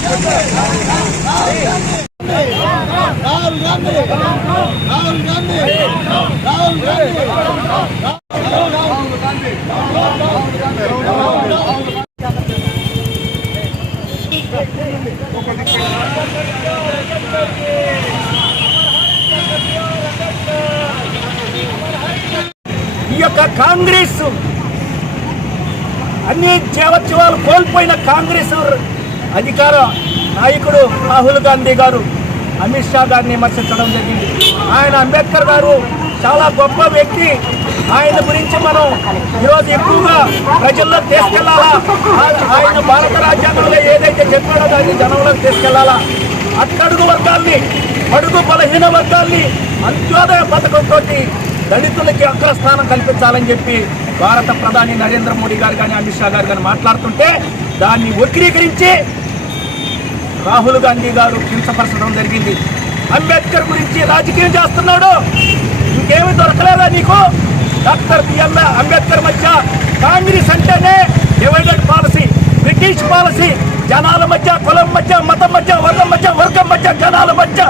ఈ యొక్క కాంగ్రెస్ అన్ని జీవోత్సవాలు కోల్పోయిన కాంగ్రెస్ అధికార నాయకుడు రాహుల్ గాంధీ గారు అమిత్ షా గారిని విమర్శించడం జరిగింది. ఆయన అంబేద్కర్ గారు చాలా గొప్ప వ్యక్తి. ఆయన గురించి మనం ఈరోజు ఎక్కువగా ప్రజల్లో తీసుకెళ్లాలా. ఆయన భారత రాజ్యాంగంలో ఏదైతే చెప్పాడో దాన్ని జనంలోకి తీసుకెళ్లాలా. అట్టడుగు వర్గాల్ని, అడుగు బలహీన వర్గాల్ని అంత్యోదయ పథకంతో దళితులకి అగ్రస్థానం కల్పించాలని చెప్పి భారత ప్రధాని నరేంద్ర మోడీ గారు కానీ అమిత్ షా గారు కానీ మాట్లాడుతుంటే దాన్ని వక్రీకరించి రాహుల్ గాంధీ గారు కించపరచడం జరిగింది. అంబేద్కర్ గురించి రాజకీయం చేస్తున్నాడు. ఇంకేమీ దొరకలేదా నీకు? డాక్టర్ బిఆర్ అంబేద్కర్ మధ్య కాంగ్రెస్ అంటేనే డివైడెడ్ పాలసీ, బ్రిటిష్ పాలసీ, జనాల మధ్య, కులం మధ్య, మతం మధ్య, వర్గం మధ్య జనాల మధ్య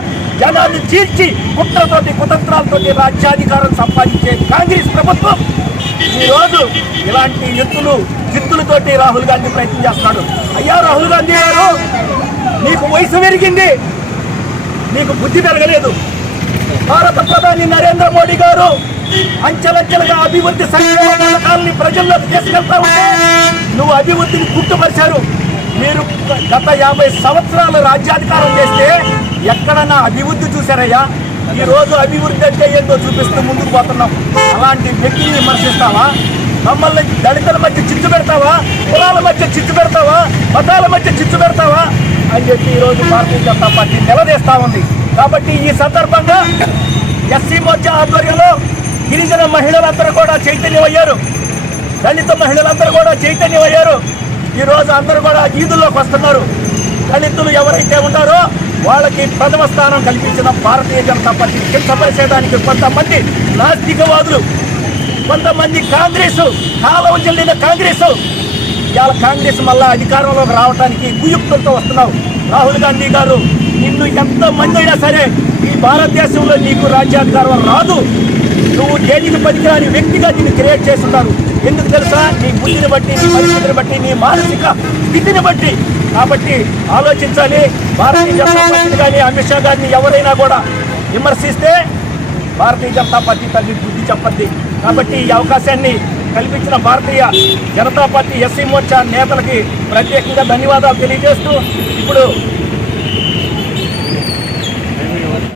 జనాన్ని చీల్చి కుట్రతోటి కుతంత్రాలతోటి రాజ్యాధికారం సంపాదించే కాంగ్రెస్ ప్రభుత్వం ఈరోజు ఇలాంటి జిత్తులతోటి రాహుల్ గాంధీ ప్రయత్నం చేస్తున్నాడు. అయ్యా రాహుల్ గాంధీ గారు, నీకు వయసు పెరిగింది, నీకు బుద్ధి పెరగలేదు. భారత ప్రధాని నరేంద్ర మోడీ గారు అంచెలంచెలుగా అభివృద్ధి సంక్షేమ పథకాలని ప్రజల్లోకి తీసుకెళ్తా ఉంటే నువ్వు అభివృద్ధిని గుర్తుపరిచారు. మీరు గత 50 సంవత్సరాలు రాజ్యాధికారం చేస్తే ఎక్కడన్నా అభివృద్ధి చూశారయ్యా? ఈ రోజు అభివృద్ధి అంటే ఏందో చూపిస్తూ ముందుకు పోతున్నాం. అలాంటి వ్యక్తిని విమర్శిస్తావా? మమ్మల్ని దళితుల మధ్య చిచ్చు పెడతావా? కులాల మధ్య చిచ్చు పెడతావా? మతాల మధ్య చిచ్చు పెడతావా అని చెప్పి ఈరోజు భారతీయ జనతా పార్టీ నిలదీస్తా ఉంది. కాబట్టి ఈ సందర్భంగా ఎస్సీ మోర్చా ఆధ్వర్యంలో గిరిజన మహిళలందరూ కూడా చైతన్యమయ్యారు. దళిత మహిళలందరూ కూడా చైతన్యమయ్యారు. ఈరోజు అందరూ కూడా వీధుల్లోకి వస్తున్నారు. దళితులు ఎవరైతే ఉన్నారో వాళ్ళకి ప్రథమ స్థానం కల్పించిన భారతీయ జనతా పార్టీ కించపరిచేయడానికి కొంతమంది నాస్తికవాదులు, కొంతమంది కాంగ్రెస్ కాలం చెల్లిన కాంగ్రెస్ ఇవాళ కాంగ్రెస్ మళ్ళా అధికారంలోకి రావడానికి కుయుక్తులతో వస్తున్నావు. రాహుల్ గాంధీ గారు, నిన్ను ఎంతమంది అయినా సరే ఈ భారతదేశంలో నీకు రాజ్యాధికారం రాదు. నువ్వు దేనికి పనికిరాని వ్యక్తిగా దీన్ని క్రియేట్ చేస్తున్నారు. ఎందుకు తెలుసా? నీ బుద్ధిని బట్టి, నీ పరిస్థితిని బట్టి, నీ మానసిక స్థితిని బట్టి. కాబట్టి ఆలోచించాలి. భారతీయ జనతా పార్టీ కానీ అమిత్ షా గారిని ఎవరైనా కూడా విమర్శిస్తే భారతీయ జనతా పార్టీ తల్లి బుద్ధి చెప్పద్ది. కాబట్టి ఈ అవకాశాన్ని కల్పించిన భారతీయ జనతా పార్టీ ఎస్సీ మోర్చా నేతలకి ప్రత్యేకంగా ధన్యవాదాలు తెలియజేస్తూ ఇప్పుడు